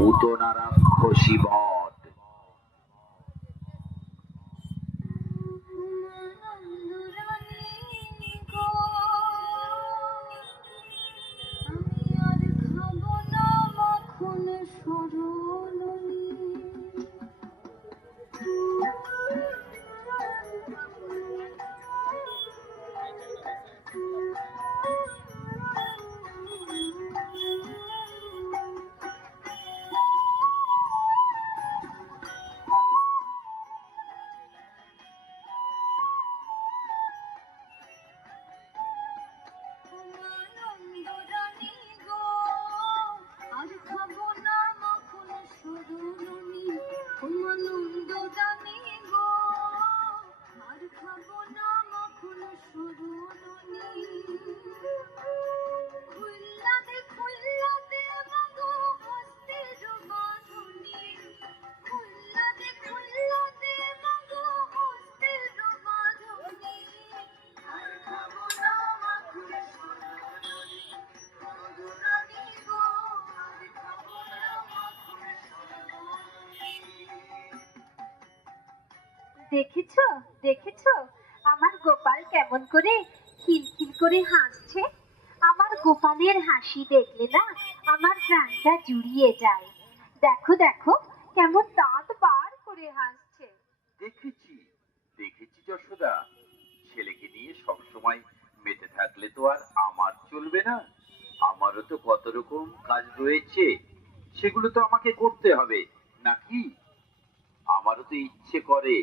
পুতনা রাক্ষসী বধ। দেখেছো দেখেছো আমার গোপাল কেমন করে খিলখিল করে হাসছে। আমার গোপালের হাসি দেখলে না আমার প্রাণটা জুড়িয়ে যায়। দেখো দেখো কেমন দাঁত বার করে হাসছে। দেখেছি দেখেছি যশোদা, ছেলেকে নিয়ে সবসময় মেতে থাকলে তো আর আমার চলবে না। আমারও তো কত রকম কাজ রয়েছে, সেগুলো তো আমাকে করতে হবে নাকি? আমারও তো ইচ্ছে করে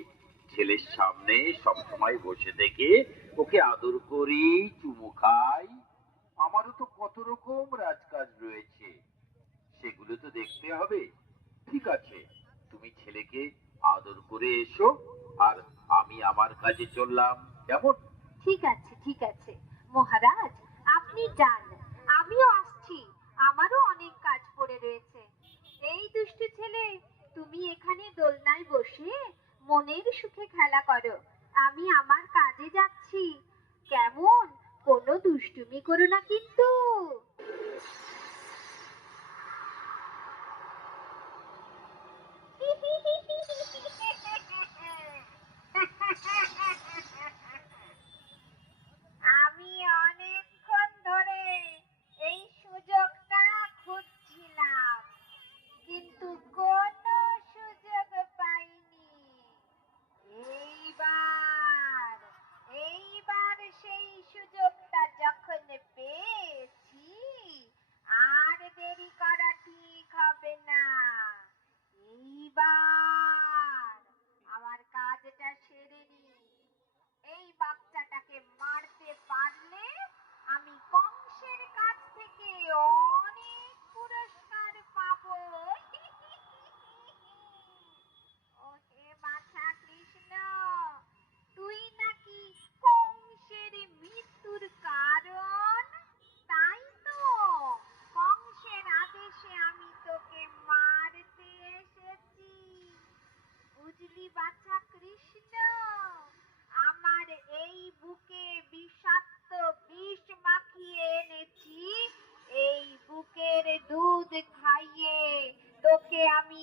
ছেলের সামনে সবসময় বসে থেকে ওকে আদর করি, চুমু খাই। আমারও তো কত রকম রাজকাজ রয়েছে, সেগুলো তো দেখতে হবে। ঠিক আছে, তুমি ছেলেকে আদর করে এসো, আর আমি আমার কাজে চললাম, কেমন? ঠিক আছে মহারাজ, আপনি যান, আমিও আসছি। আমারও অনেক কাজ পড়ে রয়েছে। এই দুষ্টু ছেলে, তুমি এখানে দোলনায় বসে মনের সুখে খেলা করো, আমি আমার কাজে যাচ্ছি। কেমন? কোনো দুষ্টুমি করো না কিন্তু। আমি অনেকক্ষণ ধরে এই সুযোগটা খুঁজছিলাম, কিন্তু কোনো সুযোগ পাইনি। এইবার এইবার সেই সুযোগটা যখন পেয়েছি, আর দেরি করা ঠিক হবে না। এইবার আমার কাজটা সেরে নি। এই বাচ্চাটাকে মারতে পারলে আমি কংসের কাছ থেকে অনেক পুরস্কার পাবো। ও হে বাছা কৃষ্ণ, তুই নাকি কংসের মৃত্যুর কারণ, তাই তো কংসের আদেশে আমি তোকে মারতে এসেছি। বুঝলি বাছা কৃষ্ণ, আমার এই বুকে বিষাক্ত বিষ মাখিয়ে এনেছি। এই বুকের দুধ খাইয়ে তোকে আমি